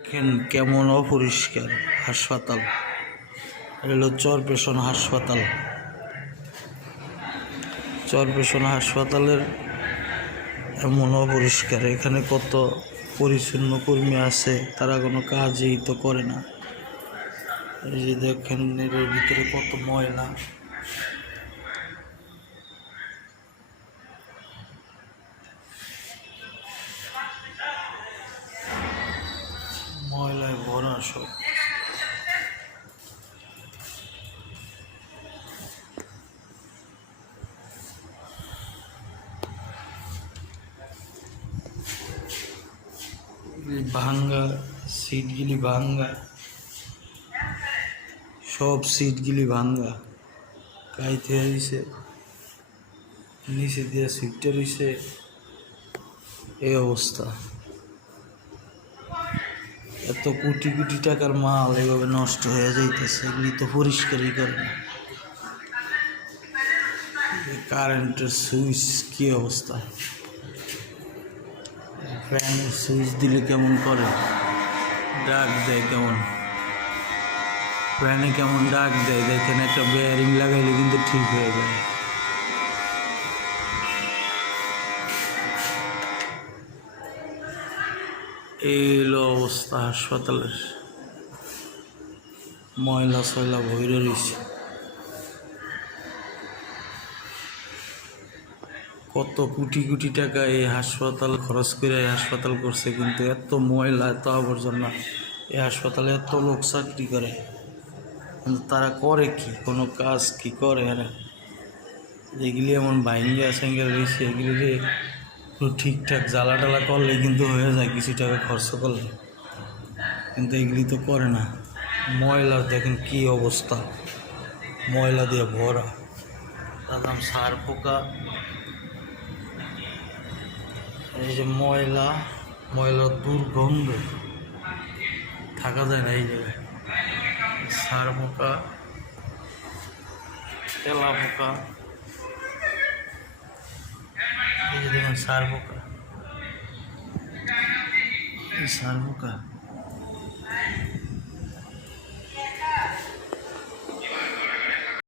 দেখেন কেমন অপরিষ্কার হাসপাতাল। এলো চরপেশন হাসপাতাল। চরপেশন হাসপাতালের এমন অপরিষ্কার, এখানে কত পরিচ্ছন্ন কর্মী আছে, তারা কোনো কাজই তো করে না। এই যে দেখেন এর ভিতরে কত ময়লা। ময়লায় ভরা সব। ভাঙ্গা সিটগুলি ভাঙ্গা, সব সিটগুলি ভাঙ্গা, কাইতে হয়েছে, নিচে দিয়ে সিটটা রয়েছে। এই অবস্থা, এত কোটি কোটি টাকার মাল এভাবে নষ্ট হয়ে যাইতেছে, এগুলি তো পরিষ্কারই করে না। কারেন্টের সুইচ কি অবস্থা, ফ্যানের সুইচ দিলে কেমন করে, ডাক দেয় কেমন, ফ্যানে কেমন ডাক দেয়। দেখেন একটা বেয়ারিং লাগাইলে কিন্তু ঠিক হয়ে যায়। এই হলো অবস্থা হাসপাতালের, ময়লা সয়লা ভরে রয়েছে। কত কোটি কোটি টাকা এই হাসপাতাল খরচ করে হাসপাতাল করছে, কিন্তু এত ময়লা এত আবর্জনা। এই হাসপাতালে এত লোক চাকরি করে, কিন্তু তারা করে কি, কোনো কাজ কি করে এরা? এগুলি এমন ভাইঙ্গা স্যাঙ্গা রয়েছে, এগুলি ঠিকঠাক জ্বালা টালা করলে কিন্তু হয়ে যায়, কিছু টাকা খরচ করলে, কিন্তু এগুলি তো করে না। ময়লা দেখেন কি অবস্থা, ময়লা দিয়ে ভরা। দাদাম সার পোকা, এই যে ময়লা, ময়লার দুর্গন্ধ, থাকা যায় না এই জায়গায়। সার পোকা, তেলা পোকা, এই যে দেখুন সার পোকা, এই সার পোকা।